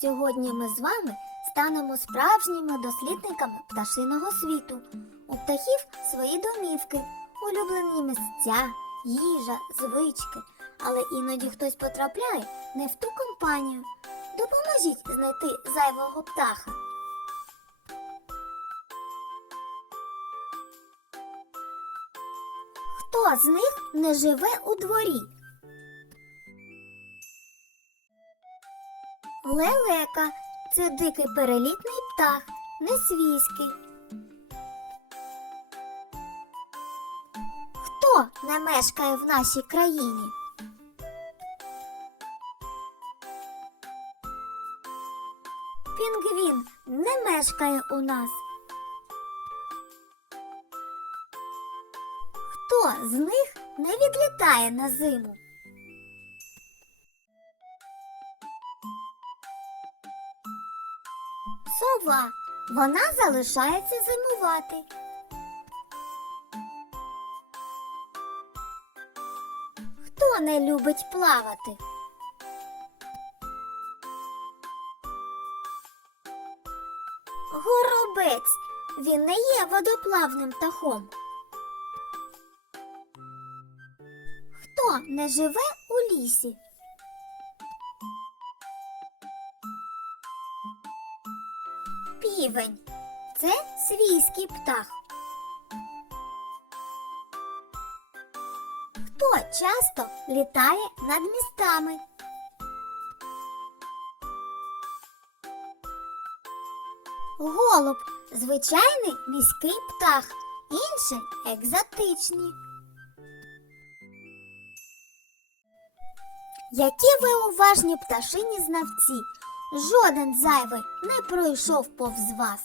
Сьогодні ми з вами станемо справжніми дослідниками пташиного світу. У птахів свої домівки, улюблені місця, їжа, звички. Але іноді хтось потрапляє не в ту компанію. Допоможіть знайти зайвого птаха. Хто з них не живе у дворі? Лелека це дикий перелітний птах, не свійський. Хто не мешкає в нашій країні? Пінгвін не мешкає у нас. Хто з них не відлітає на зиму? Сова. Вона залишається зимувати. Хто не любить плавати? Горобець. Він не є водоплавним птахом. Хто не живе у лісі? Півень. Це свійський птах. Хто часто літає над містами? Голуб звичайний міський птах, інші екзотичні. Які ви уважні пташині знавці? Жоден зайвий не пройшов повз вас.